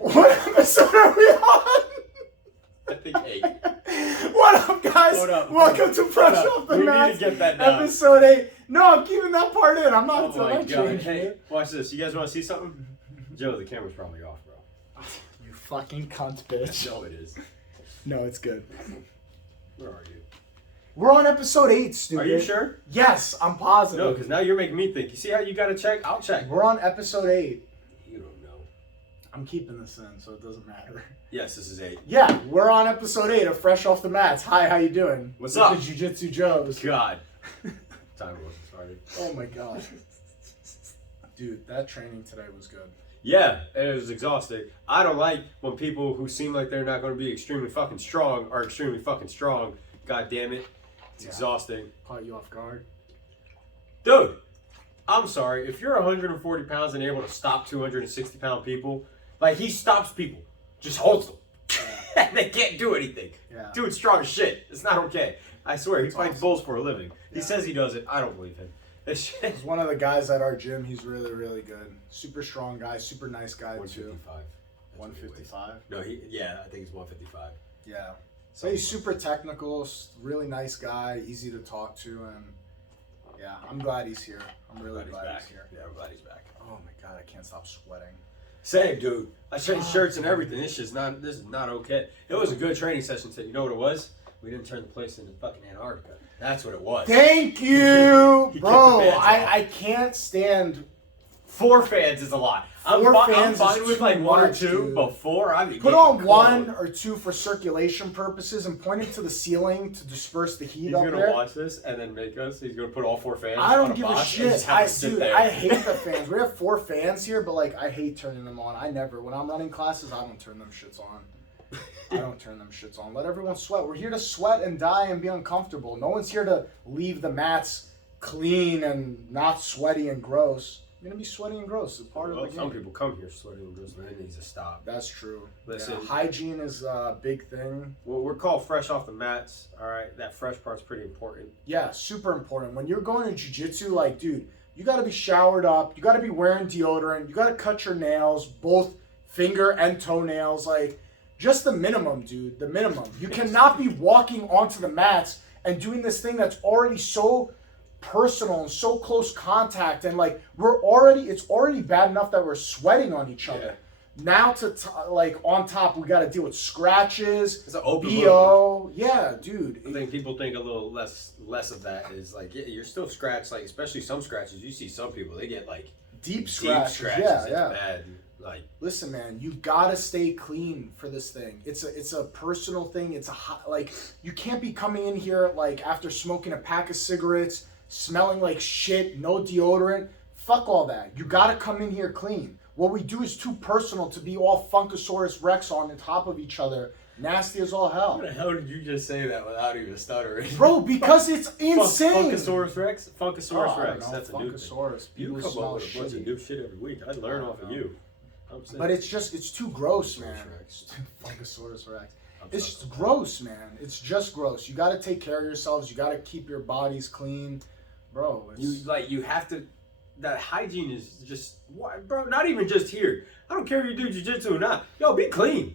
What episode are we on? I think 8. What up, guys? Hold up. Welcome to Fresh Off the We Mats, need to get that down. episode 8. No, I'm keeping that part in. I'm not Oh my God. changing Hey, it. watch this. You guys want to see something? Joe, the camera's probably off, bro. You fucking cunt, bitch. No, it is. No, it's good. Where are you? We're on episode 8, stupid. Are you sure? Yes, I'm positive. No, because now you're making me think. You see how you got to check? I'll check. We're on episode 8. You don't know. I'm keeping this in, so it doesn't matter. Yes, this is 8. Yeah, we're on episode 8 of Fresh Off the Mats. Hi, how you doing? What's This up? is Jiu-Jitsu Joe's. God. Time wasn't started. Oh my God. Dude, that training today was good. Yeah, it was exhausting. I don't like when people who seem like they're not going to be extremely fucking strong are extremely fucking strong. God damn it. It's exhausting. Caught you off guard. Dude, I'm sorry. If you're 140 pounds and able to stop 260 pound people, like he stops people, just holds them. Yeah. They can't do anything. Yeah. Dude's strong as shit. It's not okay. I swear, he That's fights awesome. bulls for a living. Yeah. He says he does it. I don't believe him. This shit. He's one of the guys at our gym. He's really, really good. Super strong guy. Super nice guy, too. 155. 155? No, I think he's 155. Yeah. So he's super technical, really nice guy, easy to talk to, and yeah, I'm glad he's here. I'm really glad he's here. Yeah, I'm glad he's back. Oh my God, I can't stop sweating. Same, dude. I changed shirts and everything. This is not okay. It was a good training session. You know what it was? We didn't turn the place into fucking Antarctica. That's what it was. Thank you, He bro. kicked the fans I can't stand 4 fans is a lot. I'm fans fine is with like too 1 or much, 2, dude. but 4, I'd be Put getting on cold. 1 or 2 for circulation purposes and point it to the ceiling to disperse the heat He's up gonna there. watch this and then make us. He's gonna put all 4 fans. I on don't give a box and shit. just have us sit Dude, there. I hate the fans. We have 4 fans here, but like I hate turning them on. I never. When I'm running classes, I don't turn them shits on. I don't turn them shits on. Let everyone sweat. We're here to sweat and die and be uncomfortable. No one's here to leave the mats clean and not sweaty and gross. You're gonna be sweaty and gross. It's part of the game. Some people come here sweating and gross, and that needs to stop. That's true. Listen. Yeah, hygiene is a big thing. Well, we're called fresh off the mats. All right, that fresh part's pretty important. Yeah, super important. When you're going to jiu-jitsu, like, dude, you got to be showered up. You got to be wearing deodorant. You got to cut your nails, both finger and toenails. Like, just the minimum, dude. The minimum. You cannot be walking onto the mats and doing this thing that's already so personal and so close contact. And, like, it's already bad enough that we're sweating on each other. Now like on top, we got to deal with scratches, It's an open BO. Yeah, dude. I think people think a little less of that is like, yeah, you're still scratched. Like, especially some scratches. You see some people, they get like Deep scratches. Yeah, It's bad. Like, listen, man, you gotta stay clean for this thing. It's a personal thing. Like, you can't be coming in here like after smoking a pack of cigarettes, smelling like shit, no deodorant. Fuck all that. You gotta come in here clean. What we do is too personal to be all Funkasaurus Rex on the top of each other. Nasty as all hell. how the hell did you just say that without even stuttering? Bro, because it's insane. Funkasaurus Rex? Funkasaurus I don't Rex. know, That's a new thing. Funkasaurus. You People come smell up with a bunch of shitty. new shit every week. I learn off of you. But it's too gross, man. Rex. Funkasaurus Rex. It's just gross, man. It's just gross. You got to take care of yourselves. You got to keep your bodies clean, bro. You have to. That hygiene is just, bro. Not even just here. I don't care if you do jiu-jitsu or not. Yo, be clean.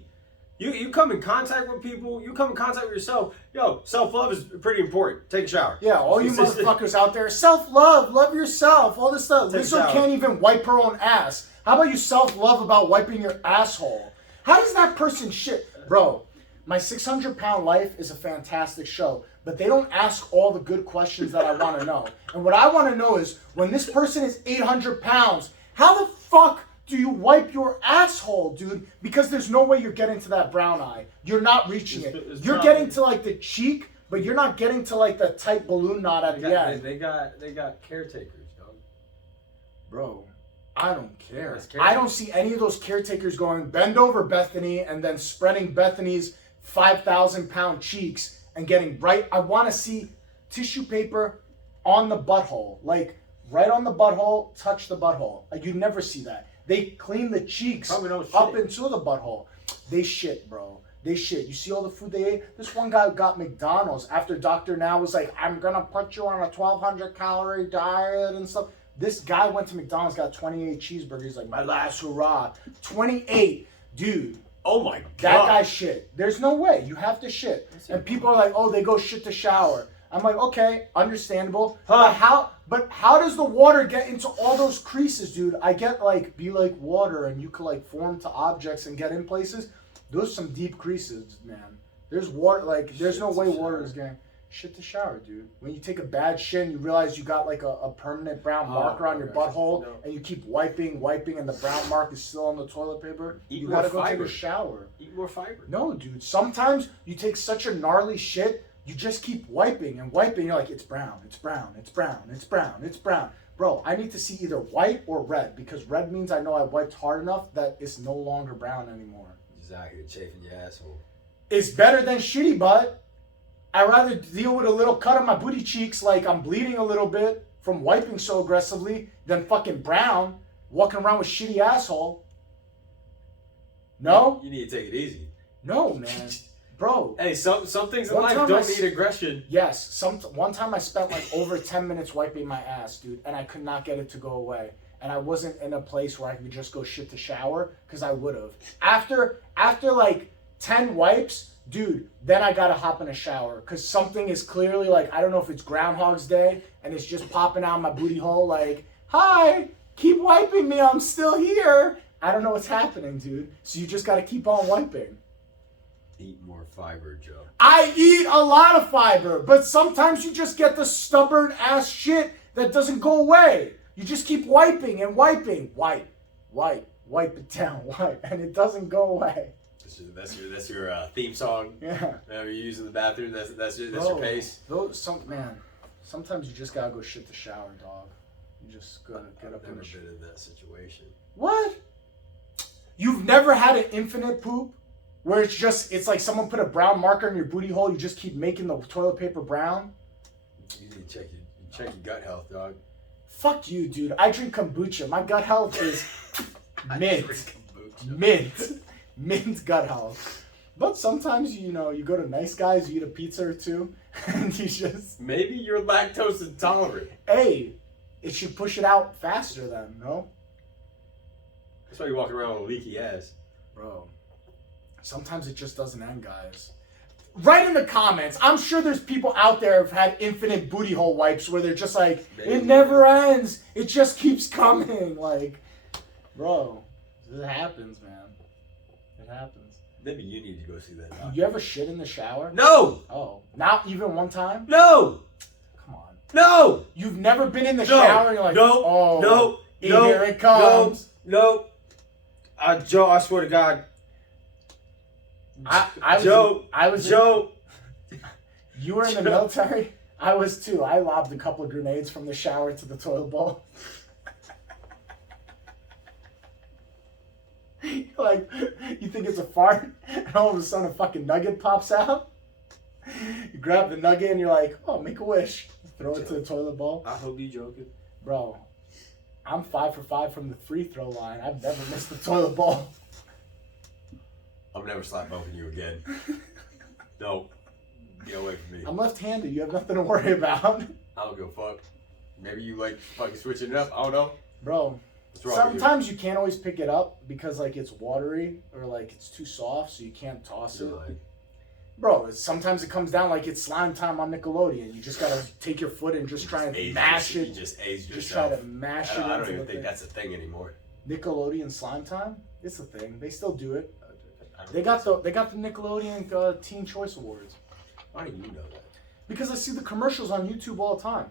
You come in contact with people. You come in contact with yourself. Yo, self-love is pretty important. Take a shower. Yeah, all you motherfuckers out there, self-love, love yourself, all this stuff. Take a Lizzo shower. can't even wipe her own ass. How about you self-love about wiping your asshole? How does that person shit? Bro, my 600-pound life is a fantastic show, but they don't ask all the good questions that I want to know. And what I want to know is, when this person is 800 pounds, how the fuck do you wipe your asshole, dude? Because there's no way you're getting to that brown eye. You're not reaching it. You're getting to like the cheek, but you're not getting to like the tight balloon knot at the end. They got caretakers, dog. Bro, I don't care. I don't see any of those caretakers going, bend over Bethany, and then spreading Bethany's 5,000-pound cheeks and getting bright. I want to see tissue paper on the butthole. Like, right on the butthole, touch the butthole. Like, you never see that. They clean the cheeks up into the butthole. They shit, bro. They shit. You see all the food they ate? This one guy got McDonald's after Dr. Now was like, I'm going to put you on a 1,200-calorie diet and stuff. This guy went to McDonald's, got 28 cheeseburgers. He's like, my last hurrah. 28. dude. Oh my god. That guy shit. There's no way. You have to shit. And people are like, oh, they go shit to shower. I'm like, okay, understandable. But how does the water get into all those creases, dude? I get like, be like water and you could like form to objects and get in places. Those are some deep creases, man. There's water, like, there's no way water is getting shit to shower, dude. When you take a bad shit and you realize you got like a permanent brown marker on your butthole and you keep wiping, and the brown mark is still on the toilet paper, you gotta go take a shower. Eat more fiber. No, dude. Sometimes you take such a gnarly shit, you just keep wiping and wiping. You're like, it's brown, it's brown, it's brown, it's brown, it's brown. Bro, I need to see either white or red because red means I know I wiped hard enough that it's no longer brown anymore. Exactly, chafing your asshole. It's better than shitty butt. I'd rather deal with a little cut on my booty cheeks like I'm bleeding a little bit from wiping so aggressively than fucking brown, walking around with shitty asshole. No? You need to take it easy. No, man. Bro. Hey, some things in life don't need aggression. Yes. One time I spent like over 10 minutes wiping my ass, dude, and I could not get it to go away. And I wasn't in a place where I could just go shit to shower, because I would have. After like 10 wipes, dude, then I gotta hop in a shower. Because something is clearly like, I don't know if it's Groundhog's Day, and it's just popping out my booty hole like, hi, keep wiping me, I'm still here. I don't know what's happening, dude. So you just gotta keep on wiping. Eat more fiber, Joe. I eat a lot of fiber, but sometimes you just get the stubborn ass shit that doesn't go away. You just keep wiping and wiping. Wipe it down, and it doesn't go away. That's your theme song. Yeah. That you use in the bathroom. That's your pace. Sometimes you just gotta go shit the shower, dog. You just gotta get up in the shit. I've never been in that situation. What? You've never had an infinite poop? Where it's like someone put a brown marker in your booty hole, you just keep making the toilet paper brown? You need to check your gut health, dog. Fuck you, dude. I drink kombucha. My gut health is mint gut health. But sometimes, you go to Nice Guys, you eat a pizza or two, and you just... Maybe you're lactose intolerant. Hey, it should push it out faster then, no? That's why you're walking around with a leaky ass. Bro, sometimes it just doesn't end, guys. Write in the comments. I'm sure there's people out there who've had infinite booty hole wipes where they're just like, it never ends. It just keeps coming. Like, bro, it happens, man. It happens. Maybe you need to go see that doctor. You ever shit in the shower? No! Oh, not even one time? No! Come on. No! You've never been in the shower and you're like, here it comes. No. Joe, I swear to God. Joe. You were in the military? I was too. I lobbed a couple of grenades from the shower to the toilet bowl. Like, you think it's a fart, and all of a sudden a fucking nugget pops out? You grab the nugget and you're like, oh, make a wish. Throw it to the toilet bowl. I hope you joking. Bro, I'm 5 for 5 from the free throw line. I've never missed the toilet bowl. I'm never slap bumping you again. No. Get away from me. I'm left-handed. You have nothing to worry about. I don't give a fuck. Maybe you like fucking switching it up. I don't know. Bro, sometimes you can't always pick it up because like it's watery or like it's too soft, so you can't toss it. Bro, sometimes it comes down like it's slime time on Nickelodeon. You just gotta take your foot and just try and mash it. You just aged yourself. Just try to mash it. I don't even think that's a thing anymore. Nickelodeon slime time? It's a thing. They still do it. They got the Nickelodeon Teen Choice Awards. Why do you know that? Because I see the commercials on YouTube all the time.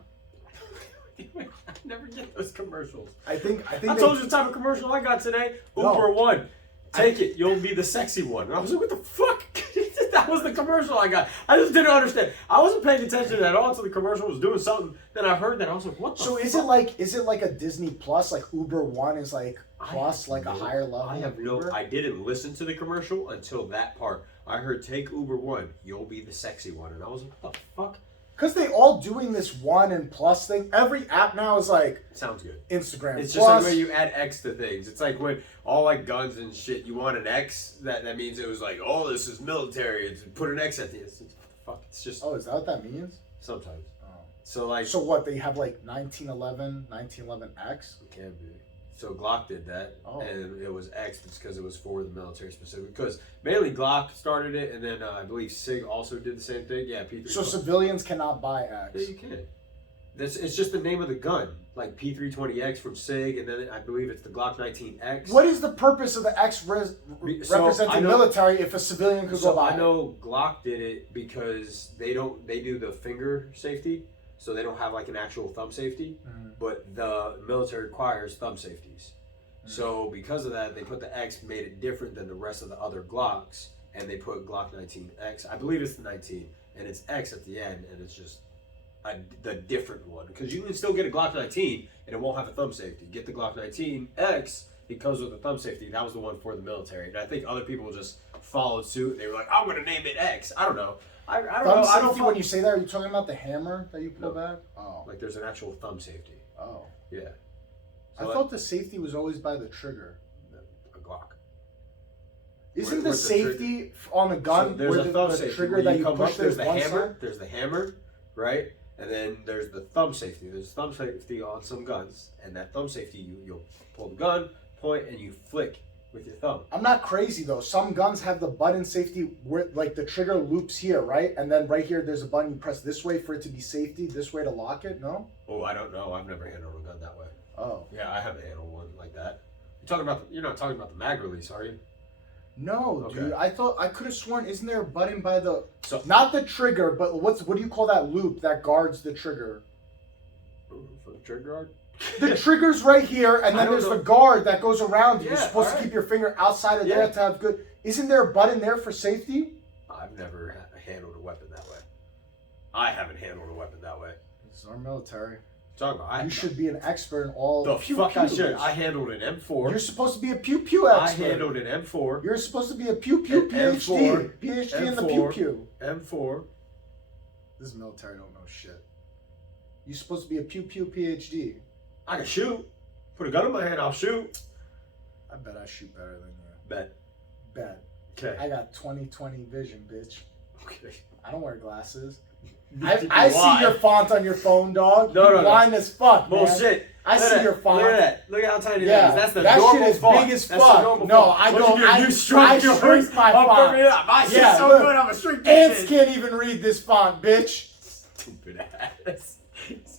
I never get those commercials. I told you the type of commercial I got today. Uber One. Take it. You'll be the sexy one. And I was like, what the fuck? That was the commercial I got. I just didn't understand. I wasn't paying attention at all until the commercial was doing something. Then I heard that. I was like, what the fuck? So is it like a Disney Plus? Like Uber One is like plus like a higher level? I have no. I didn't listen to the commercial until that part. I heard take Uber One. You'll be the sexy one. And I was like, what the fuck? Because they all doing this one and plus thing. Every app now is like... Sounds good. Instagram It's plus. just like when you add X to things. It's like when all like guns and shit, you want an X, that means it was like, oh, this is military. It's put an X at the end. Fuck, it's just... Oh, is that what that means? Sometimes. Oh. So like... So what, they have like 1911, 1911X? It can be. So Glock did that, Oh. and it was X because it was for the military specific. Because mainly Glock started it, and then I believe SIG also did the same thing. Yeah, P320. So civilians cannot buy X. Yeah, you can. It's just the name of the gun, like P320X from SIG, and then I believe it's the Glock 19X. What is the purpose of the X representing military if a civilian could go buy it? I know Glock did it because they do the finger safety, so they don't have like an actual thumb safety, but the military requires thumb safeties. So because of that, they put the X, made it different than the rest of the other Glocks, and they put Glock 19X. I believe it's the 19, and it's X at the end, and it's just the different one. Because you can still get a Glock 19, and it won't have a thumb safety. Get the Glock 19X, it comes with a thumb safety. That was the one for the military, and I think other people just followed suit. They were like, "I'm gonna name it X." I don't know. I don't know. Thumb safety. When you say that, are you talking about the hammer that you pull back? Oh, like there's an actual thumb safety. Oh, yeah. So I thought the safety was always by the trigger. A Glock. Isn't the safety on the gun there's where a thumb the safety trigger that you push? There's the one hammer. side? There's the hammer, right? And then there's the thumb safety. There's thumb safety on some guns, and that thumb safety you'll pull the gun, point, and you flick with your thumb. I'm not crazy though. Some guns have the button safety where like the trigger loops here, right? And then right here there's a button you press this way for it to be safety, this way to lock it. No? Oh, I don't know. I've never handled a gun that way. Oh. Yeah, I haven't handled one like that. You're not talking about the mag release, are you? No, Okay. dude. I could have sworn. Isn't there a button by the not the trigger, but what do you call that loop that guards the trigger? For the trigger guard. The trigger's right here, and then there's the guard that goes around you. You're supposed to keep your finger outside of there to have good. Isn't there a button there for safety? I've never handled a weapon that way. I haven't handled a weapon that way. This is our military. Talking about, you should be an expert in all the fuck I should. I handled an M4. You're supposed to be a pew pew expert. I handled an M4. You're supposed to be a pew pew PhD. PhD in the pew pew. M4. This military don't know shit. You're supposed to be a pew pew PhD. I can shoot. Put a gun in my hand, I'll shoot. I bet I shoot better than you. Bet. Okay. I got 20/20 vision, bitch. Okay. I don't wear glasses. I see your font on your phone, dog. No. Blind as fuck, man. Bullshit. I see your font. Look at that. Look at how tiny that is. That's the that normal shit is font. big as That's fuck. the normal No, font. I What don't. You do? You shrink your shrink my font. My shit's so good, I'm gonna shrink this. Ants can't even read this font, bitch. Stupid ass.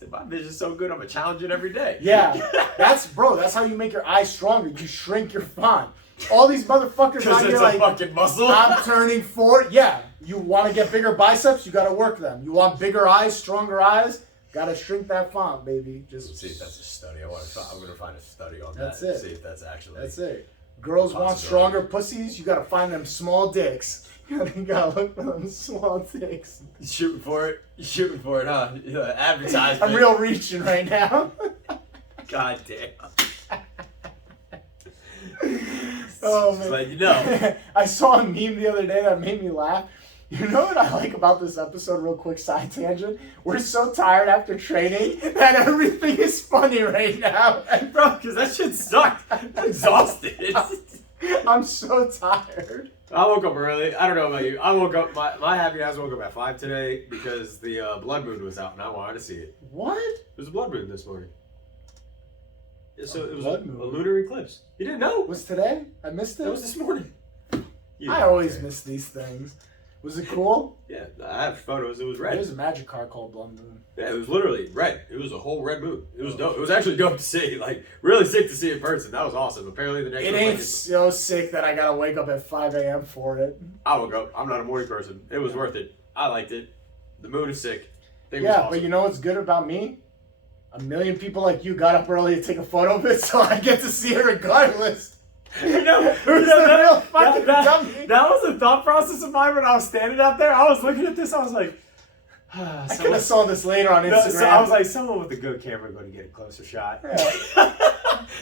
My vision's so good, I'm gonna challenge it every day. Yeah, that's how you make your eyes stronger. You shrink your font. All these motherfuckers out here like, fucking muscle. I'm turning 40. Yeah, you want to get bigger biceps, you got to work them. You want bigger eyes, stronger eyes, got to shrink that font, baby. Let's see if that's a study. I'm gonna find a study on that's that. It. See if that's actually. That's it. Girls want stronger pussies. You got to find them small dicks. You got to look for them small dicks. You shooting for it? You shooting for it, huh? Advertisement. I'm real reaching right now. God damn. Oh man. But you know. I saw a meme the other day that made me laugh. You know what I like about this episode, real quick side tangent? We're so tired after training that everything is funny right now. And bro, because that shit sucked. I'm exhausted. I'm so tired. I woke up early. I don't know about you. I woke up, my happy ass woke up at 5 today because the blood moon was out and I wanted to see it. What? It was a blood moon this morning. So it was a moon. lunar eclipse. You didn't know? Was today? I missed it? It was this morning. I always miss these things. Was it cool? Yeah, I have photos. It was red. There's a magic card called Blood Moon. Yeah, it was literally red. It was a whole red moon. It was dope. It was actually dope to see. Like, really sick to see in person. That was awesome. Apparently the next It ain't so sick that I gotta wake up at 5 a.m. for it. I woke up. I'm not a morning person. It was worth it. I liked it. The moon is sick. Thing was Yeah, awesome. but you know what's good about me? A million people like you got up early to take a photo of it, so I get to see it regardless. That was a thought process of mine when I was standing out there. I was looking at this. I was like, I could have saw this later on Instagram. So I was like, someone with a good camera going to get a closer shot. Yeah.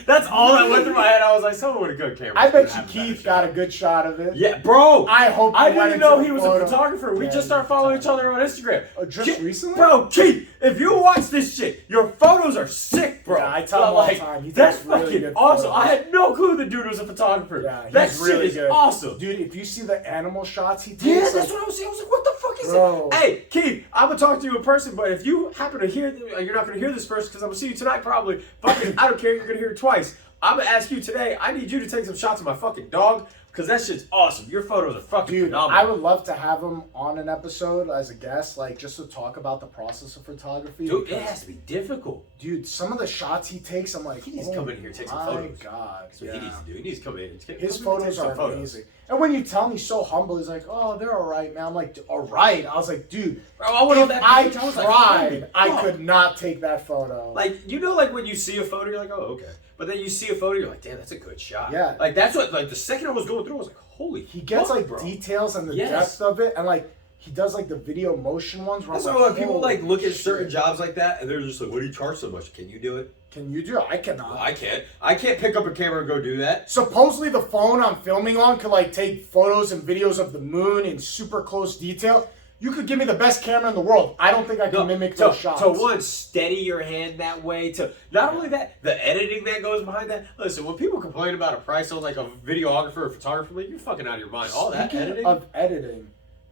That's all that went through my head. I was like, someone with a good camera. I bet you Keith got a good shot of it. Yeah, bro. I hope. I didn't know he was a photographer. We just started following each other on Instagram. Oh, just recently? Bro, Keith, if you watch this shit, your photos are sick, bro. Yeah, I tell him all the time. He that's takes really fucking good awesome. photos. I had no clue the dude was a photographer. Yeah, that he's really shit is good. awesome. Dude, if you see the animal shots he takes. Yeah, that's what I was saying. I was like, what the fuck is Bro. it? Hey, Keith, I'm going to talk to you in person, but if you happen to hear, you're not going to hear this first because I'm going to see you tonight probably. Fucking, I don't care. You're going to hear it twice. I'm gonna ask you today. I need you to take some shots of my fucking dog because that shit's awesome. Your photos are fucking phenomenal. I would love to have him on an episode as a guest, like just to talk about the process of photography. Dude, it has to be difficult. Dude, some of the shots he takes, I'm like, he needs to come in here and take some photos. My God, that's what he needs to do. He needs to come in. His photos are amazing. And when you tell me so humble, he's like, oh, they're all right, man. I'm like, all right. I was like, dude, bro, I tried, I could not take that photo. Like, you know, like when you see a photo, you're like, oh, okay. But then you see a photo, you're like, damn, that's a good shot. Yeah. Like, that's what, like, the second I was going through, I was like, holy He gets, fuck, like, bro. details and the depth of it. And, like, he does, like, the video motion ones. Where That's I'm why like, when people, like, look at shit. certain jobs like that, and they're just like, what do you charge so much? Can you do it? Can you do it? I cannot. Well, I can't. I can't pick up a camera and go do that. Supposedly the phone I'm filming on could like take photos and videos of the moon in super close detail. You could give me the best camera in the world. I don't think I can mimic those shots. To one, steady your hand that way. To not only that, the editing that goes behind that. Listen, when people complain about a price on like a videographer or photographer, like, you're fucking out of your mind. All that editing. Of editing,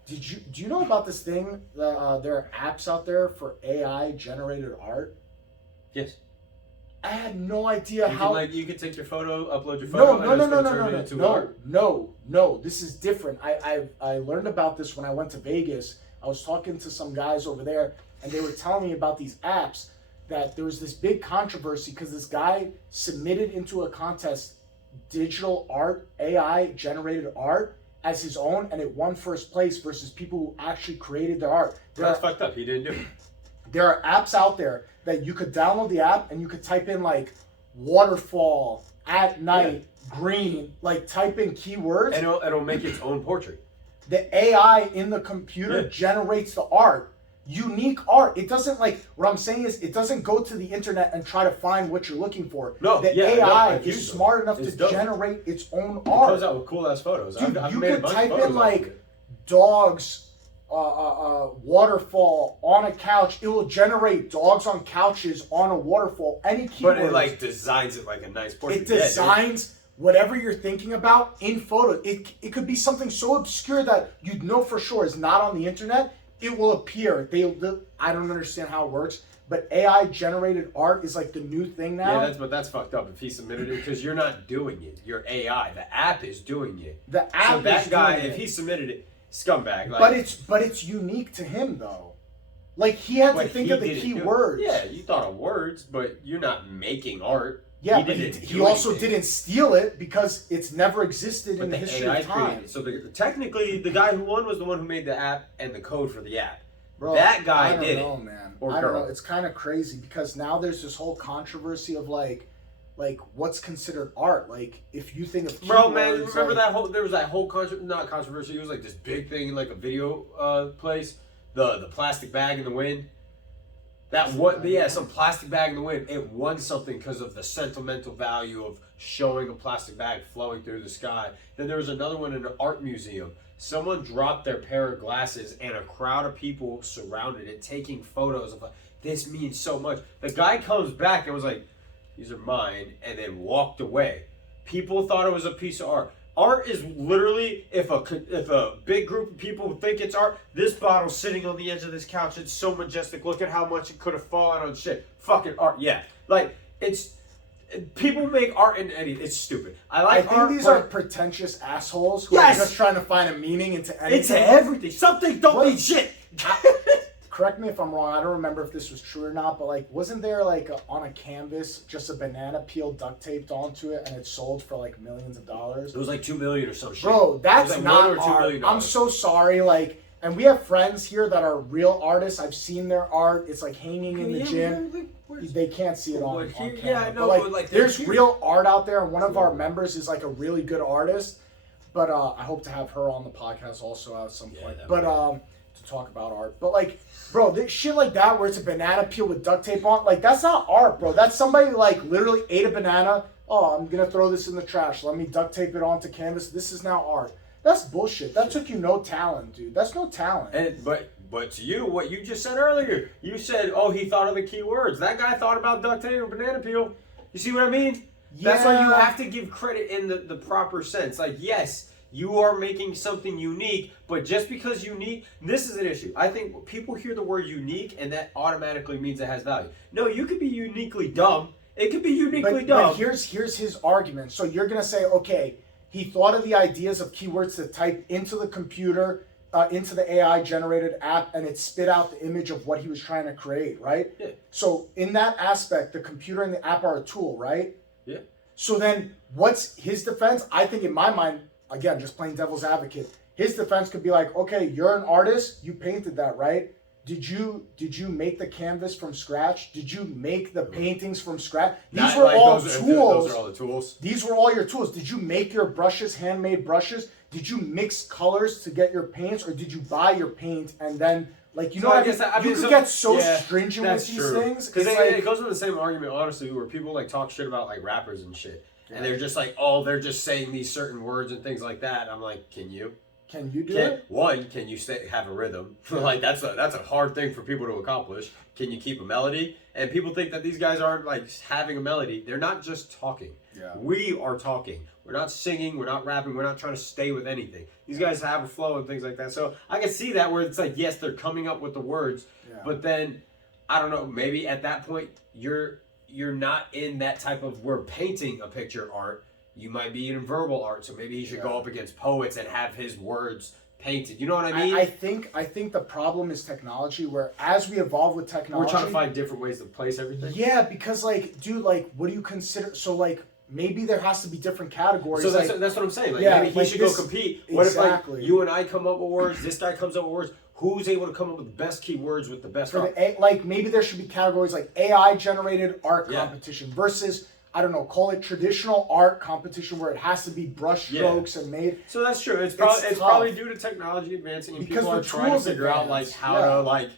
do you know about this thing that there are apps out there for AI generated art? Yes. I had no idea how. You can take your photo, upload your photo. No. This is different. I learned about this when I went to Vegas. I was talking to some guys over there, and they were telling me about these apps. That there was this big controversy because this guy submitted into a contest digital art, AI generated art as his own, and it won first place versus people who actually created their art. That's fucked up. He didn't do it. There are apps out there that you could download the app and you could type in like waterfall at night, green, like type in keywords. And it'll make its own portrait. The AI in the computer generates the art. Unique art. It doesn't like, what I'm saying is it doesn't go to the internet and try to find what you're looking for. No, the AI is smart enough to generate its own art. It comes out with cool ass photos. Dude, you could type in like dogs, waterfall on a couch. It will generate dogs on couches on a waterfall. Any keyword. But it like designs it like a nice portrait. It designs whatever you're thinking about in photos. It could be something so obscure that you'd know for sure is not on the internet. It will appear. I don't understand how it works, but AI generated art is like the new thing now. Yeah, that's fucked up. If he submitted it, because you're not doing it, your AI, the app is doing it. The app. So that guy, if he submitted it, scumbag. Like, but it's unique to him though. Like he had to think of the key words. Yeah, you thought of words, but you're not making art. Yeah, but he also didn't steal it because it's never existed in the history of time. So technically, the guy who won was the one who made the app and the code for the app. Bro, that guy did it. Man. I don't know. It's kind of crazy because now there's this whole controversy of like what's considered art. Like if you think of bro, man, remember that whole there was that whole not controversy. It was like this big thing in like a video place. The plastic bag in the wind. Some plastic bag in the wind. It won something because of the sentimental value of showing a plastic bag flowing through the sky. Then there was another one in an art museum. Someone dropped their pair of glasses and a crowd of people surrounded it, taking photos of like, this means so much. The guy comes back and was like, these are mine, and then walked away. People thought it was a piece of art. Art is literally, if a big group of people think it's art, this bottle's sitting on the edge of this couch. It's so majestic. Look at how much it could have fallen on shit. Fucking art. Yeah. Like, people make art in anything. It's stupid. I think these are pretentious assholes who are just trying to find a meaning into anything. Into everything. Some things don't mean shit. Correct me if I'm wrong. I don't remember if this was true or not, but like, wasn't there like on a canvas just a banana peel duct taped onto it, and it sold for like millions of dollars? It was like $2 million or some shit. Bro, that's like not art. I'm so sorry. Like, and we have friends here that are real artists. I've seen their art. It's like hanging in the gym. They can't see it on camera. Yeah, I know. But like there's real art out there, and one of our members is like a really good artist. But I hope to have her on the podcast also at some point. But to talk about art. But like, bro, this shit like that where it's a banana peel with duct tape on, like that's not art, bro. That's somebody like literally ate a banana. Oh, I'm gonna throw this in the trash. Let me duct tape it onto canvas. This is now art. That's bullshit. That took you no talent, dude. That's no talent. But to you, what you just said earlier, you said, oh, he thought of the key words. That guy thought about duct tape or banana peel. You see what I mean? Yeah. That's why you have to give credit in the proper sense. Like, yes, you are making something unique, but just because unique, this is an issue. I think people hear the word unique and that automatically means it has value. No, you could be uniquely dumb It could be uniquely dumb. But here's his argument. So you're gonna say, okay, he thought of the ideas of keywords to type into the computer, into the AI generated app, and it spit out the image of what he was trying to create, right? Yeah. So in that aspect, the computer and the app are a tool, right? Yeah. So then what's his defense? I think in my mind, again, just playing devil's advocate, his defense could be like, okay, you're an artist, you painted that, right? Did you make the canvas from scratch? Did you make the paintings from scratch? These were all tools. Those are all the tools. These were all your tools. Did you make your brushes, handmade brushes? Did you mix colors to get your paints, or did you buy your paint and then, like, you know, I what guess you could get so stringent with these things. Because like, it goes with the same argument, honestly, where people like talk shit about like rappers and shit, and they're just like, oh, they're just saying these certain words and things like that. I'm like, can you? Can you do it? One, can you have a rhythm? Like that's a hard thing for people to accomplish. Can you keep a melody? And people think that these guys aren't like having a melody. They're not just talking. Yeah. We are talking. We're not singing. We're not rapping. We're not trying to stay with anything. These guys have a flow and things like that. So I can see that where it's like, yes, they're coming up with the words, but then I don't know. Maybe at that point you're not in that type of we're painting a picture art. You might be in verbal art, so maybe he should go up against poets and have his words painted. You know what I mean? I think the problem is technology, where as we evolve with technology, we're trying to find different ways to place everything. Yeah, because like, dude, like, what do you consider? So like, maybe there has to be different categories. So that's what I'm saying. Like, maybe he should go compete. What if like you and I come up with words? This guy comes up with words. Who's able to come up with the best keywords with the best? Like maybe there should be categories like AI generated art competition versus, I don't know, call it traditional art competition where it has to be brush strokes and made. So that's true. It's probably due to technology advancing and people are trying to figure out like how to like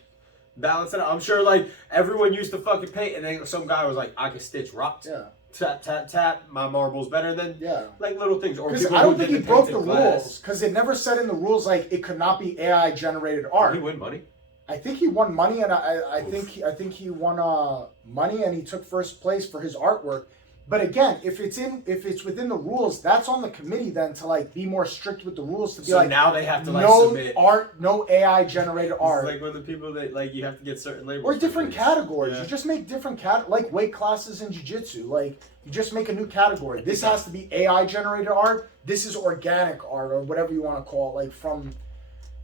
balance it out. I'm sure like everyone used to fucking paint and then some guy was like, I can stitch rocks. Yeah. Tap, tap, tap, my marble's better than like little things. Or I don't think he broke the rules because it never said in the rules like it could not be AI generated art. Did he win money? I think he won money, and I think he won money, and he took first place for his artwork. But again, if it's within the rules, that's on the committee then to like be more strict with the rules to be like, now they have to like no submit art, no AI generated art. Like when the people that like you have to get certain labels or different categories. You just make different like weight classes in jiu-jitsu. Like you just make a new category. This has to be AI generated art. This is organic art or whatever you want to call it. Like from.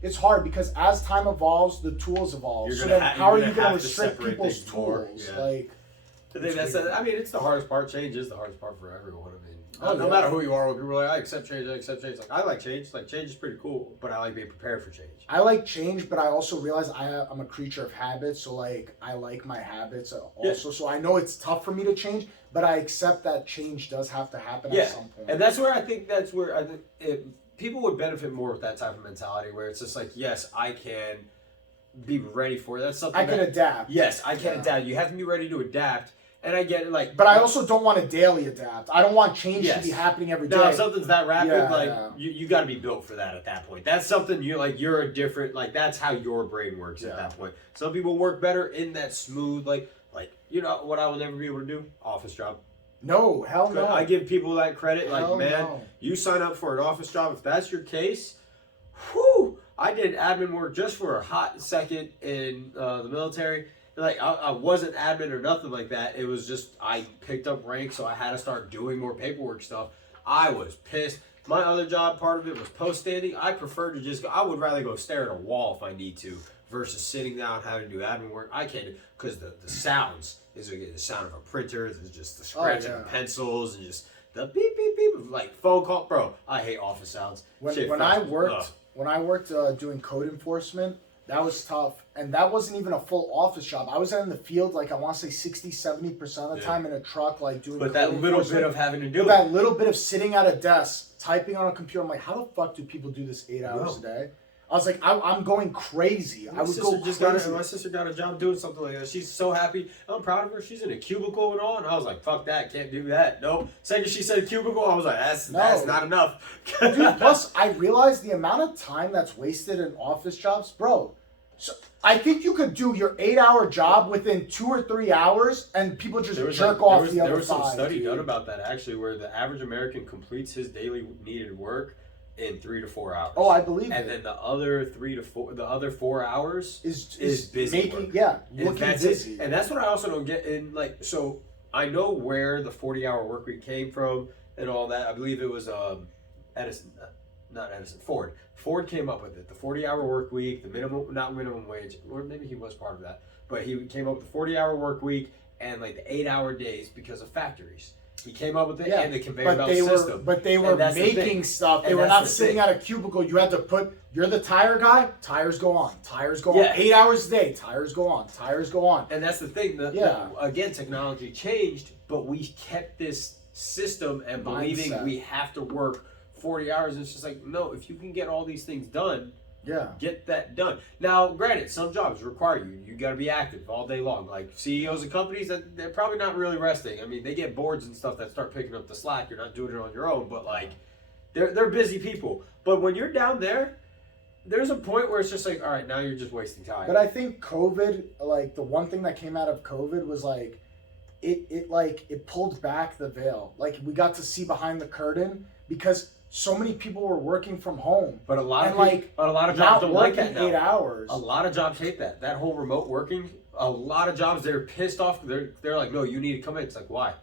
It's hard because as time evolves, the tools evolve. So then how are you going to restrict people's tools? Like. I mean, it's the hardest part. Change is the hardest part for everyone. I mean, no matter who you are, when people are like, I accept change. Like, I like change. Like, change is pretty cool, but I like being prepared for change. I like change, but I also realize I'm a creature of habit. So, like, I like my habits also. Yeah. So I know it's tough for me to change, but I accept that change does have to happen at some point. And that's where I think people would benefit more with that type of mentality, where it's just like, yes, I can be ready for it. That's something I can adapt. Yes, I can adapt. You have to be ready to adapt. And I get it, like... But I also don't want to daily adapt. I don't want change to be happening every day. No, if something's that rapid, you got to be built for that at that point. That's something you're a different... Like, that's how your brain works at that point. Some people work better in that smooth, like you know what I will never be able to do? Office job. No, hell no. I give people that credit. You sign up for an office job. If that's your case, whew, I did admin work just for a hot second in the military. Like, I wasn't admin or nothing like that. It was just, I picked up rank, so I had to start doing more paperwork stuff. I was pissed. My other job, part of it was post-standing. I prefer to just go, I would rather go stare at a wall if I need to, versus sitting down having to do admin work. I can't, because the sounds, is the sound of a printer, there's just the scratching of pencils, and just the beep, beep, beep, like phone call. Bro, I hate office sounds. When I worked doing code enforcement, that was tough. And that wasn't even a full office job. I was out in the field, like, I want to say 60-70% of the time in a truck, like, doing But that little bit of having to do it. That little bit of sitting at a desk, typing on a computer, I'm like, how the fuck do people do this 8 hours a day? I was like, I'm going crazy. My sister got a job doing something like that. She's so happy. I'm proud of her. She's in a cubicle and all. And I was like, fuck that. Can't do that. Nope. Second she said cubicle, I was like, that's not enough. Dude, plus, I realized the amount of time that's wasted in office jobs. Bro, so I think you could do your 8-hour job within 2 or 3 hours and people just jerk off the other 5. There was some study done about that, actually, where the average American completes his daily needed work in 3 to 4 hours. Oh, I believe it. And then the other 4 hours is busy making work. looking busy. And that's what I also don't get in, like, so I know where the 40-hour work week came from and all that. I believe it was Edison, not Edison, Ford. Ford came up with it. The 40-hour work week, the not minimum wage, or maybe he was part of that, but he came up with the 40-hour work week and like the 8-hour days because of factories. He came up with it and the conveyor belt system. But they were making stuff. They were not sitting at a cubicle. You had to put, you're the tire guy, tires go on. Tires go on. 8 hours a day, tires go on. Tires go on. And that's the thing. Again, technology changed, but we kept this system and believing we have to work 40 hours. And it's just like, no, if you can get all these things done, get that done. Now, granted, some jobs require you got to be active all day long. Like CEOs of companies, they're probably not really resting. I mean, they get boards and stuff that start picking up the slack. You're not doing it on your own, but like, they're busy people. But when you're down there, there's a point where it's just like, all right, now you're just wasting time. But I think COVID, like the one thing that came out of COVID was like, it pulled back the veil. Like we got to see behind the curtain because so many people were working from home. But a lot of jobs don't like that now. 8 hours. A lot of jobs hate that. That whole remote working. A lot of jobs, they're pissed off. They're like, no, you need to come in. It's like, why?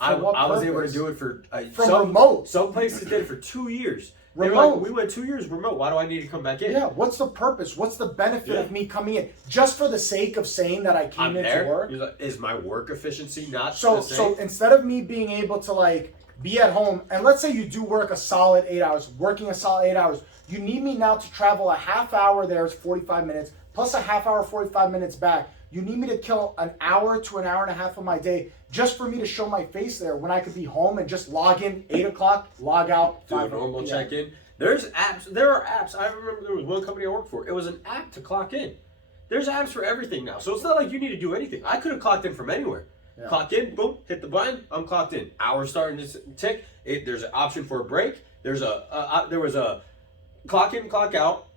I was able to do it for remote. Some places did it for 2 years. Remote. Like, we went 2 years remote. Why do I need to come back in? Yeah. What's the purpose? What's the benefit of me coming in just for the sake of saying that I came in to work? Like, is my work efficiency not the same? So instead of me being able to like be at home, and let's say you do work a solid 8 hours, working a solid 8 hours, you need me now to travel a half hour there is 45 minutes, plus a half hour, 45 minutes back. You need me to kill an hour to an hour and a half of my day just for me to show my face there when I could be home and just log in 8 o'clock, log out, do a normal check-in. There's apps. There are apps. I remember there was one company I worked for. It was an app to clock in. There's apps for everything now. So it's not like you need to do anything. I could have clocked in from anywhere. Yeah. Clock in, boom, hit the button, I'm clocked in. Hours starting to tick. There's an option for a break. There was a clock in, clock out,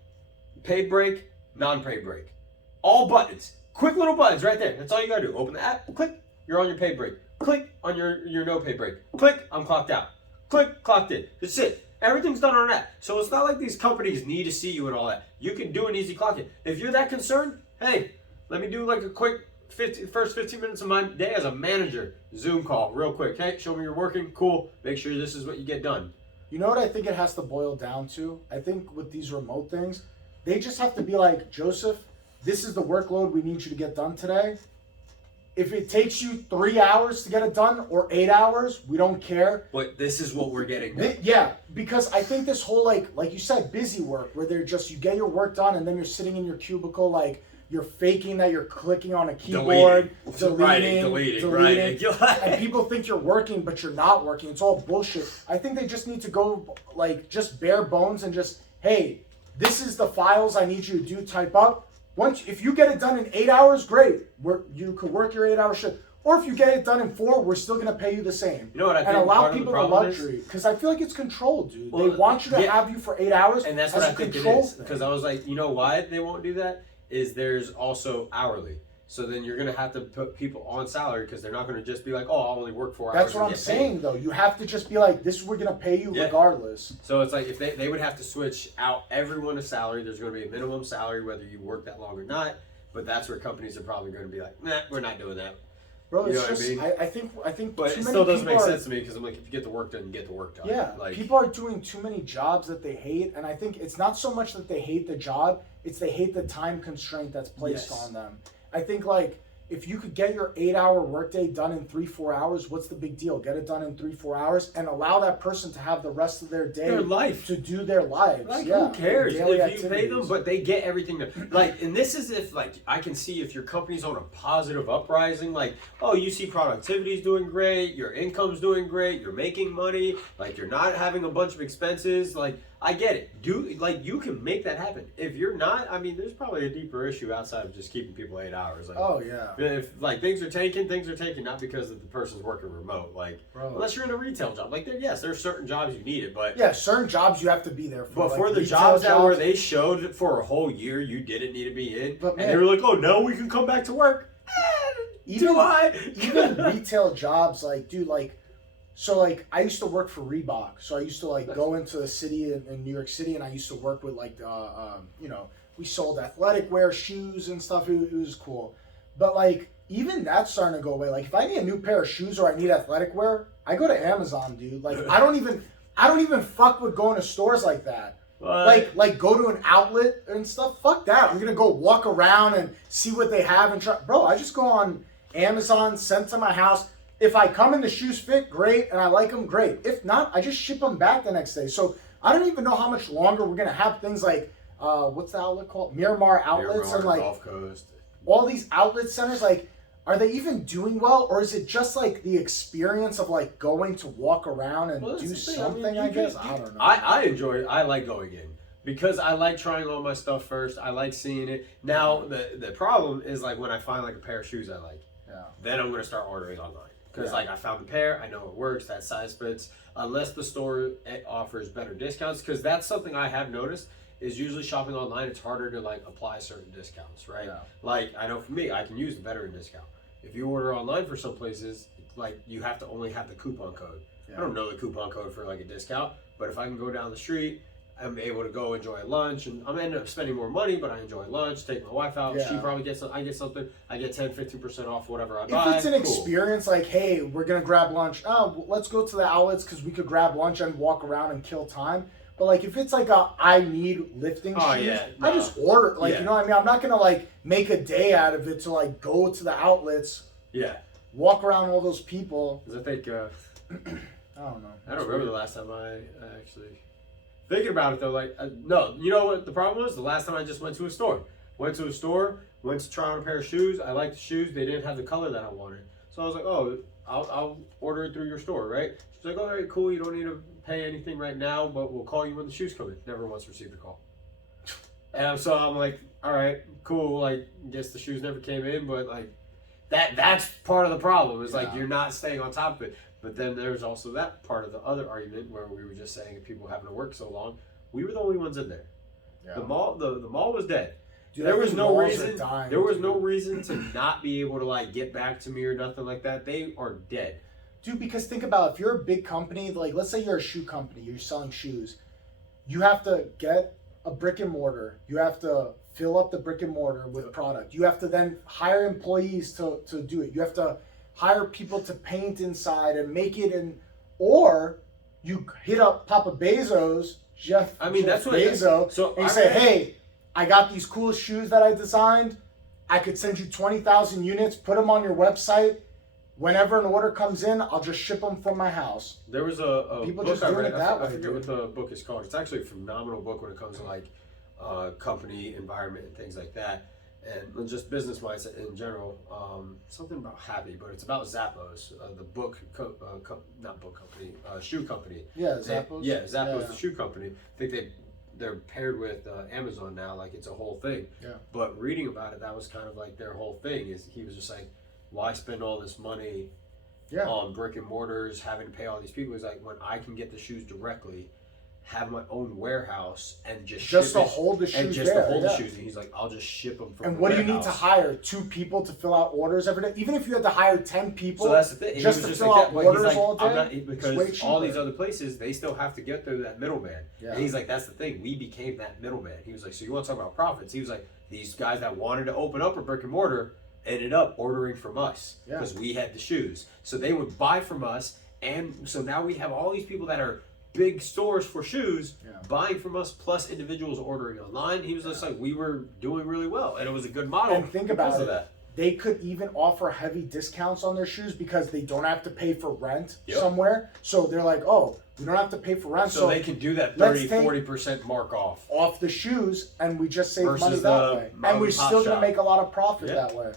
paid break, non-paid break. All buttons. Quick little buttons right there. That's all you gotta do. Open the app, click, you're on your paid break. Click on your no paid break. Click, I'm clocked out. Click, clocked in. That's it. Everything's done on an app. So it's not like these companies need to see you and all that. You can do an easy clock in. If you're that concerned, hey, let me do like a quick first 15 minutes of my day as a manager. Zoom call, real quick. Hey, show me you're working. Cool. Make sure this is what you get done. You know what I think it has to boil down to? I think with these remote things, they just have to be like, Joseph, this is the workload we need you to get done today. If it takes you 3 hours to get it done or 8 hours, we don't care. But this is what we're getting done. Yeah, because I think this whole, like you said, busy work, where they're just, you get your work done and then you're sitting in your cubicle, like, you're faking that you're clicking on a keyboard, deleting. And people think you're working, but you're not working. It's all bullshit. I think they just need to go, like, just bare bones and just, hey, this is the files I need you to do, type up. If you get it done in 8 hours, great. You could work your 8 hour shift. Or if you get it done in 4, we're still going to pay you the same. You know what I think? And allow people the luxury. Because I feel like it's controlled, dude. Well, they want you to have you for 8 hours. And that's what I think it is. Because I was like, you know why they won't do that? Is there's also hourly. So then you're going to have to put people on salary because they're not going to just be like, oh, I'll only work 4 hours. That's what I'm saying, though. You have to just be like, this is we're going to pay you regardless. So it's like if they would have to switch out everyone to salary. There's going to be a minimum salary whether you work that long or not. But that's where companies are probably going to be like, nah, we're not doing that. Bro, it's just, I think but it still doesn't make sense to me because I'm like, if you get the work done, you get the work done. Yeah, like, people are doing too many jobs that they hate, and I think it's not so much that they hate the job, it's they hate the time constraint that's placed on them. I think, like, if you could get your 8 hour workday done in 3-4 hours, what's the big deal? Get it done in 3-4 hours and allow that person to have the rest of their day, their life, to do their lives. Like, who cares if you pay them, but they get everything to, like, and this is if, like, I can see if your company's on a positive uprising, like, oh, you see productivity's doing great, your income's doing great, you're making money, like, you're not having a bunch of expenses, like, I get it. You can make that happen. If you're not, I mean, there's probably a deeper issue outside of just keeping people 8 hours. Like, oh yeah. If like things are taken, not because the person's working remote. Like, unless you're in a retail job. Like, there's certain jobs you need it, but yeah, certain jobs you have to be there for. But for the jobs where they showed for a whole year you didn't need to be in, and they were like, oh, no, we can come back to work. Even retail jobs, like, dude, like. So, like, I used to work for Reebok. So I used to, like, go into the city in New York City, and I used to work with, like, we sold athletic wear, shoes and stuff. It was cool. But, like, even that's starting to go away. Like if I need a new pair of shoes or I need athletic wear, I go to Amazon, dude. Like I don't even fuck with going to stores like that. Like go to an outlet and stuff. Fuck that. I'm gonna go walk around and see what they have and try. Bro, I just go on Amazon, sent to my house. If I come and the shoes fit, great, and I like them, great. If not, I just ship them back the next day. So I don't even know how much longer we're gonna have things like what's the outlet called? Miramar outlets and like Gulf Coast. All these outlet centers. Like, are they even doing well, or is it just like the experience of like going to walk around and do something? I guess I don't know. I enjoy it. I like going in because I like trying on my stuff first. I like seeing it. Now the problem is like when I find like a pair of shoes I like, then I'm gonna start ordering online because like I found the pair, I know it works, that size fits. Unless the store offers better discounts, because that's something I have noticed. Is usually shopping online, it's harder to like apply certain discounts, right? Yeah. Like I know for me, I can use the veteran discount. If you order online for some places, like you have to only have the coupon code. Yeah. I don't know the coupon code for like a discount, but if I can go down the street, I'm able to go enjoy lunch, and I'm ended up spending more money, but I enjoy lunch, take my wife out, she probably gets I get something, I get 10-15% off whatever I buy. If it's an experience like, hey, we're gonna grab lunch, let's go to the outlets because we could grab lunch and walk around and kill time. But like if it's like I need lifting shoes, I just order. Like you know what I mean? I'm not gonna like make a day out of it to like go to the outlets. Yeah. Walk around all those people. Because I think I don't know. I don't remember the last time I actually thinking about it though. Like no, you know what the problem was? The last time I just went to a store. Went to try on a pair of shoes. I liked the shoes. They didn't have the color that I wanted. So I was like, oh, I'll order it through your store, right? She's like, all right, cool. You don't need to pay anything right now, but we'll call you when the shoes come in. Never once received a call. And so I'm like, all right, cool. Like, guess the shoes never came in, but like that's part of the problem. Is like you're not staying on top of it. But then there's also that part of the other argument where we were just saying if people having to work so long, we were the only ones in there. Yeah. The mall was dead. Dude, there was no reason. There was no reason to not be able to like get back to me or nothing like that. They are dead. Dude, because think about it, if you're a big company, like let's say you're a shoe company, you're selling shoes, you have to get a brick and mortar. You have to fill up the brick and mortar with product. You have to then hire employees to do it. You have to hire people to paint inside and make it or you hit up Papa Bezos, Jeff Bezos, and you say, hey, I got these cool shoes that I designed. I could send you 20,000 units, put them on your website. Whenever an order comes in, I'll just ship them from my house. There was a people book just doing it that way. I forget what the book is called. It's actually a phenomenal book when it comes to like company environment and things like that, and just business mindset in general. Something about happy, but it's about Zappos, the book, not book company, shoe company. Yeah, Zappos. Zappos, the shoe company. I think they're paired with Amazon now. Like it's a whole thing. Yeah. But reading about it, that was kind of like their whole thing. Is he was just like, why spend all this money on brick and mortars, having to pay all these people? He's like, when I can get the shoes directly, have my own warehouse, and just to hold the shoes and just to hold the shoes. And he's like, I'll just ship them from. And what do you need to hire? 2 people to fill out orders every day? Even if you had to hire 10 people, so that's the thing. Just to fill out orders all day, because all these other places they still have to get through that middleman. Yeah. And he's like, that's the thing. We became that middleman. He was like, so you want to talk about profits? He was like, these guys that wanted to open up a brick and mortar ended up ordering from us because we had the shoes. So they would buy from us, and so now we have all these people that are big stores for shoes buying from us, plus individuals ordering online. He was just like, we were doing really well, and it was a good model. And think about it. They could even offer heavy discounts on their shoes because they don't have to pay for rent somewhere. So they're like, oh, we don't have to pay for rent. So they can do that 30-40% mark off the shoes, and we just save money that way. And we're still going to make a lot of profit that way.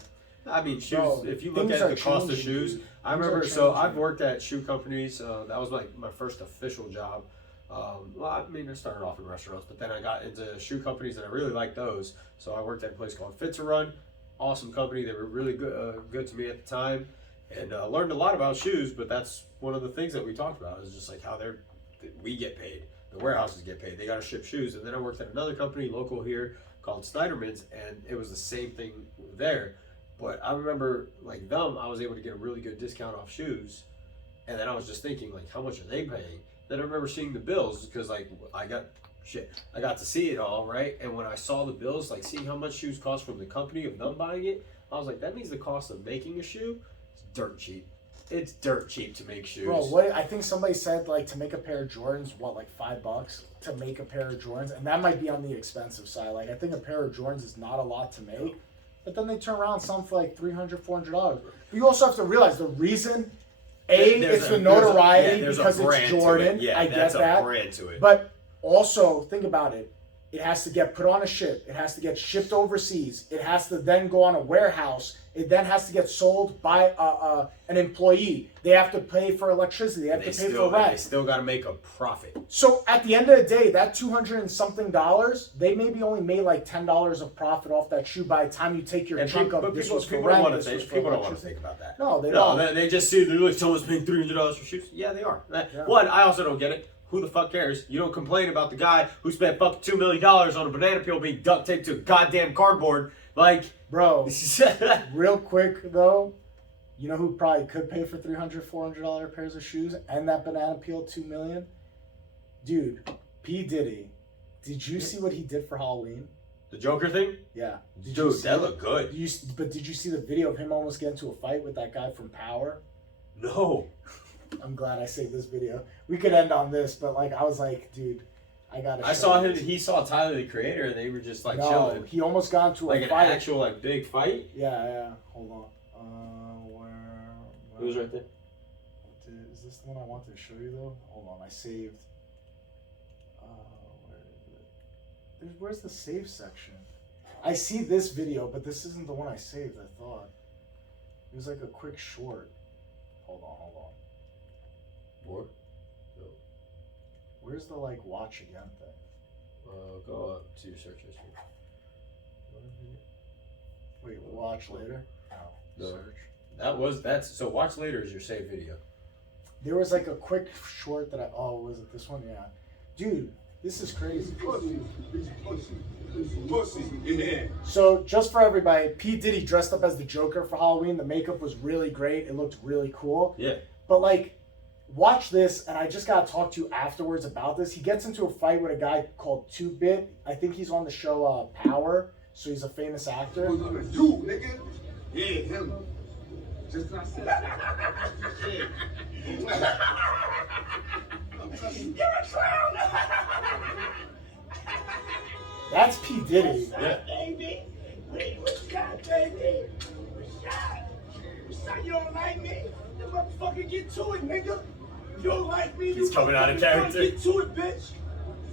I mean, shoes, if you look at the cost of shoes, I remember, so I've worked at shoe companies. That was like my first official job. Well, I mean, I started off in restaurants, but then I got into shoe companies, and I really liked those. So I worked at a place called Fit to Run. Awesome company. They were really good to me at the time, and learned a lot about shoes. But that's one of the things that we talked about is just like how we get paid. The warehouses get paid. They got to ship shoes. And then I worked at another company local here called Snyderman's, and it was the same thing there. But I remember like I was able to get a really good discount off shoes, and then I was just thinking like, how much are they paying? Then I remember seeing the bills because like I got to see it all, right? And when I saw the bills, like seeing how much shoes cost from the company of them buying it, I was like, that means the cost of making a shoe is dirt cheap. It's dirt cheap to make shoes. Bro, what I think somebody said, like, to make a pair of Jordans, what, like $5 to make a pair of Jordans, and that might be on the expensive side. Like, I think a pair of Jordans is not a lot to make, but then they turn around and sell them for like $300, $400. But you also have to realize the reason, it's the notoriety because it's Jordan. Yeah, I get that. Brand to it. But also, think about it. It has to get put on a ship. It has to get shipped overseas. It has to then go on a warehouse. It then has to get sold by an employee. They have to pay for electricity. They have to pay for rent. They still got to make a profit. So at the end of the day, that $200 and something, they maybe only made like $10 of profit off that shoe by the time you take your chunk of this was for rent. People don't want to think about that. No, they don't. They just see they're like, someone's paying $300 for shoes. Yeah, they are. One, I also don't get it. Who the fuck cares? You don't complain about the guy who spent fucking $2 million on a banana peel being duct taped to goddamn cardboard. Like, bro, real quick though, you know who probably could pay for $300, $400 pairs of shoes and that banana peel $2 million? Dude, P. Diddy. Did you see what he did for Halloween? The Joker thing? Yeah. Dude, that looked good. But did you see the video of him almost getting into a fight with that guy from Power? No. I'm glad I saved this video. We could end on this, but like I was like, dude, I gotta. I saw him. He saw Tyler the Creator, and they were just like chilling. He almost got into like a fight. An actual like big fight. Yeah. Hold on. Where? It was right there. Is this the one I wanted to show you though? Hold on, I saved. Where is it? Where's the save section? I see this video, but this isn't the one I saved. I thought it was like a quick short. Hold on. More? No. Where's the like watch again thing? Go up to your search history. Wait, watch later? No. Search. So watch later is your saved video. There was like a quick short that was it this one? Yeah. Dude, this is crazy. Pussy. Yeah. So just for everybody, P. Diddy dressed up as the Joker for Halloween. The makeup was really great. It looked really cool. Yeah. But like, watch this, and I just gotta talk to you afterwards about this. He gets into a fight with a guy called 2-Bit. I think he's on the show Power, so he's a famous actor. You, nigga. Yeah, him. Just not said that. You're a clown. That's P. Diddy. Yeah. Baby. What's that, baby? What's that? You don't like me? Then motherfucker get to it, nigga. You don't like me? He's coming out of character. Get to it, bitch.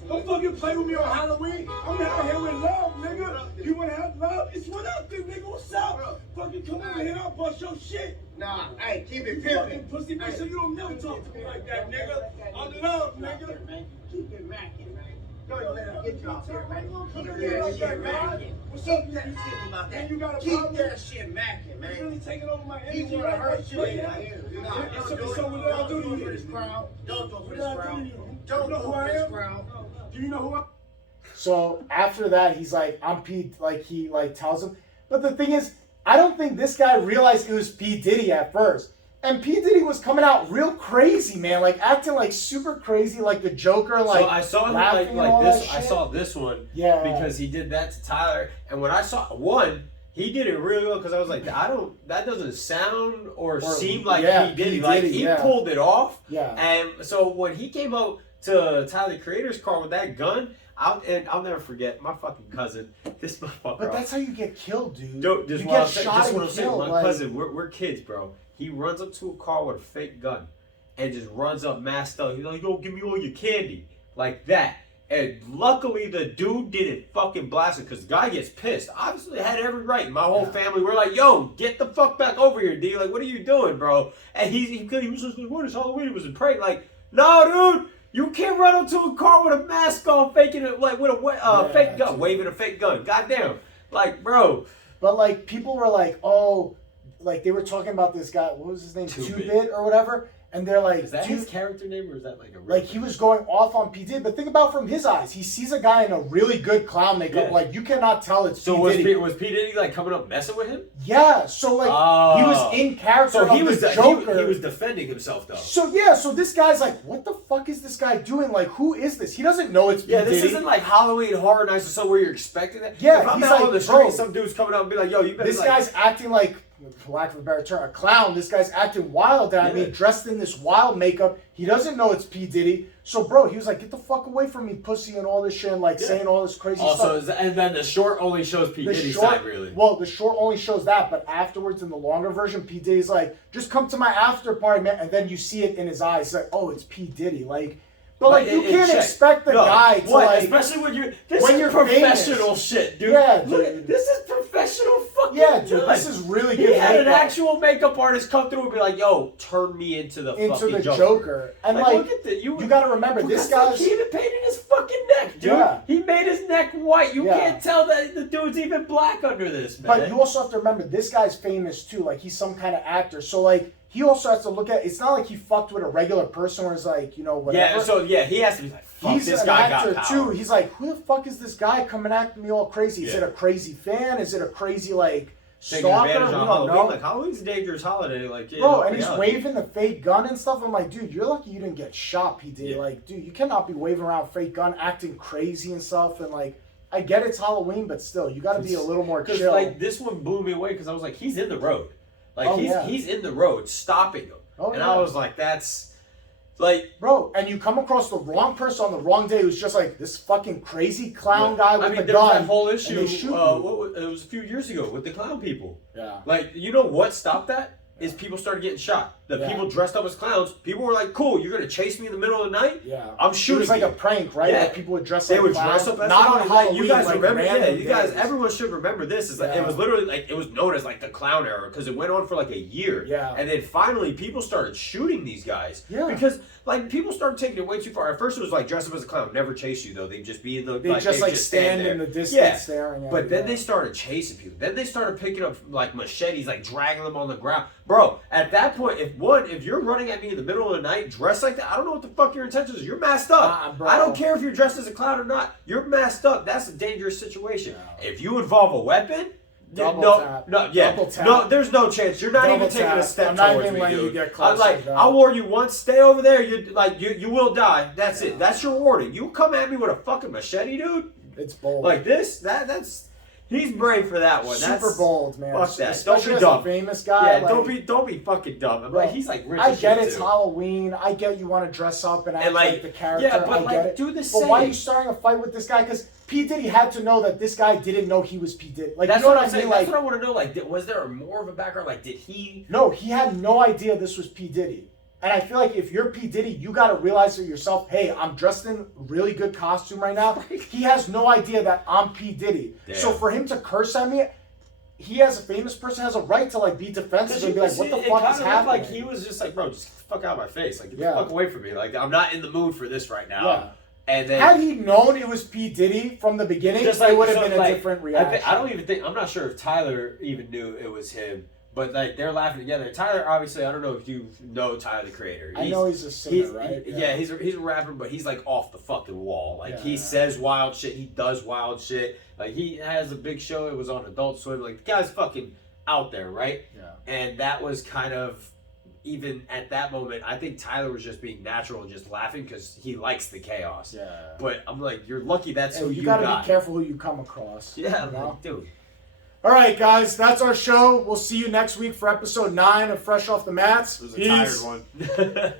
Don't fucking play with me on Halloween. I'm out here with love, nigga. You wanna have love? It's what up, then, nigga. What's up? Fucking come over here, I'll bust your shit. Nah, hey, keep it pimpin'. Pussy, make sure you don't never talk to me like that, nigga. I'm love, nigga. Keep it mackin', man. Don't let him get you out there, man. Keep that shit mackin'. What's up, man? About that. You got a problem? Keep that shit mackin', man. You really taking over my energy? You wanna hurt you? So what did I do to you? Don't do it for this crowd. Don't do it for this crowd. Do you know who I am? So after that, he's like, I'm P. Like he like tells him, but the thing is, I don't think this guy realized it was P. Diddy at first. And P. Diddy was coming out real crazy, man, like acting like super crazy, like the Joker, like. So I saw him like this. I saw this one, because he did that to Tyler. And when I saw one, he did it really well because I was like, that doesn't sound or seem like P. Diddy. Like he pulled it off. Yeah. And so when he came out to Tyler the Creator's car with that gun, I'll never forget my fucking cousin. This motherfucker. But that's how you get killed, dude. Just you what get shot and killed. My cousin, we're kids, bro. He runs up to a car with a fake gun and just runs up masked up. He's like, yo, give me all your candy. Like that. And luckily the dude didn't fucking blast it because the guy gets pissed. Obviously had every right. My whole family were like, yo, get the fuck back over here, D. Like, what are you doing, bro? And he was just like, what is Halloween? It was a prank. Like, no, dude. You can't run up to a car with a mask on, faking it like with a fake gun, waving a fake gun. Goddamn, like, bro. But like, people were like, oh, like they were talking about this guy. What was his name? 2-Bit or whatever. And they're like, is that dude, his character name or is that like a real like he was going off on P Diddy? But think about from his eyes, he sees a guy in a really good clown makeup. Yeah. Like you cannot tell it's So P was Diddy. was P Diddy like coming up messing with him? Yeah. So like he was in character. So he of was the Joker. he was defending himself though. So yeah, so this guy's like, what the fuck is this guy doing? Like, who is this? He doesn't know it's P Yeah, Diddy. this isn't like Halloween Horror Nights or something where you're expecting that. Yeah, if I'm he's out like, on the street, bro, some dude's coming up and be like, "Yo, you better." This guy's acting like, for lack of a better term, a clown. This guy's acting wild at me, dressed in this wild makeup. He doesn't know it's P Diddy. So, bro, he was like, "Get the fuck away from me, pussy," and all this shit, and like saying all this crazy also, stuff. and then the short only shows P Diddy's side, really. Well, the short only shows that, but afterwards in the longer version, P Diddy's like, "Just come to my after party, man," and then you see it in his eyes. It's like, "Oh, it's P Diddy." Like. But like you can't expect the guy to like, especially when you're famous. professional shit, dude. Yeah, Look, dude. this is professional fucking. Yeah, dude. done. This is really He good. had an makeup actual makeup artist come through and be like, "Yo, turn me into the fucking Joker." And like, look at the, you got to remember this guy's. He even painted his fucking neck, dude. Yeah. He made his neck white. You can't tell that the dude's even black under this, man. But you also have to remember this guy's famous too. Like he's some kind of actor, so like. He also has to look at. It's not like he fucked with a regular person where it's like, you know, whatever. Yeah, so yeah, he has to be like, fuck, he's this an guy actor got power. too. He's like, who the fuck is this guy coming at me all crazy? Is it a crazy fan? Is it a crazy like Taking stalker? advantage We on don't Halloween. know. Like Halloween's a dangerous holiday, like Bro, and he's waving the fake gun and stuff. I'm like, dude, you're lucky you didn't get shot, P Diddy. Yeah. Like, dude, you cannot be waving around fake gun, acting crazy and stuff. And like, I get it's Halloween, but still, you got to be a little more chill. Like this one blew me away because I was like, he's in the road, like he's in the road, stopping him. And I was like, that's like, bro, and you come across the wrong person on the wrong day who's just like this fucking crazy clown guy with a there gun. was that whole issue. And they shoot you. It was a few years ago with the clown people. Yeah. Like, you know what stopped that? Is people started getting shot. The people dressed up as clowns. People were like, "Cool, you're gonna chase me in the middle of the night? Yeah, I'm shooting." It was like you. a prank, right? Yeah. Like people would dress They like would clowns. dress up as not on like, Halloween. you guys like remember? Yeah, random you guys. days. Everyone should remember this. Is like it was literally like it was known as like the clown era because it went on for like a year. Yeah. And then finally, people started shooting these guys. Yeah. Because like people started taking it way too far. At first, it was like dress up as a clown, never chase you though. They'd just be in the. They just stand in the distance staring at But you. then they started chasing people. Then they started picking up like machetes, like dragging them on the ground. Bro, at that point, if you're running at me in the middle of the night dressed like that, I don't know what the fuck your intentions are. You're masked up. Bro. I don't care if you're dressed as a clown or not. You're masked up. That's a dangerous situation. If you involve a weapon, Double tap. no, there's no chance. You're not Double even taking tap. a step I'm not towards even me, letting dude. you get close I'm like, like that. I'll warn you once. Stay over there. You will die. That's it. That's your warning. You come at me with a fucking machete, dude. It's bold. Like this. That's. He's brave for that one. Super That's, bold, man. Fuck that. Especially Don't be as dumb. a famous guy. Yeah, like, don't be fucking dumb. I'm bro, like, he's like rich. I as get shit, it's too. Halloween. I get you want to dress up and act like the character. Yeah, but I get it. do the But same. why are you starting a fight with this guy? Because P Diddy had to know that this guy didn't know he was P Diddy. Like, That's you know what what I'm I saying. mean? That's Like, what I want to know. Like, was there more of a background? Like, did he? no, he had no idea this was P Diddy. And I feel like if you're P Diddy, you got to realize for yourself, hey, I'm dressed in really good costume right now. He has no idea that I'm P Diddy. Damn. So for him to curse at me, he as a famous person has a right to like be defensive and be like, what the fuck is happening? Like he was just like, bro, just get the fuck out of my face. Like, get the Yeah. fuck away from me. Like, I'm not in the mood for this right now. Yeah. And then Had he known it was P Diddy from the beginning, just it would have so, been a different reaction. I don't even think. I'm not sure if Tyler even knew it was him. But like they're laughing together. Tyler, obviously, I don't know if you know Tyler the Creator. I know he's a singer, right? He's a rapper, but he's like off the fucking wall. Like he Yeah. says wild shit. He does wild shit. Like he has a big show. It was on Adult Swim. Like the guy's fucking out there, right? Yeah. And that was kind of even at that moment. I think Tyler was just being natural and just laughing because he likes the chaos. Yeah. But I'm like, you're lucky that's who you you gotta got. be careful who you come across. Yeah, you know? like, dude. All right, guys, that's our show. We'll see you next week for episode 9 of Fresh Off the Mats. It was a Peace. tired one.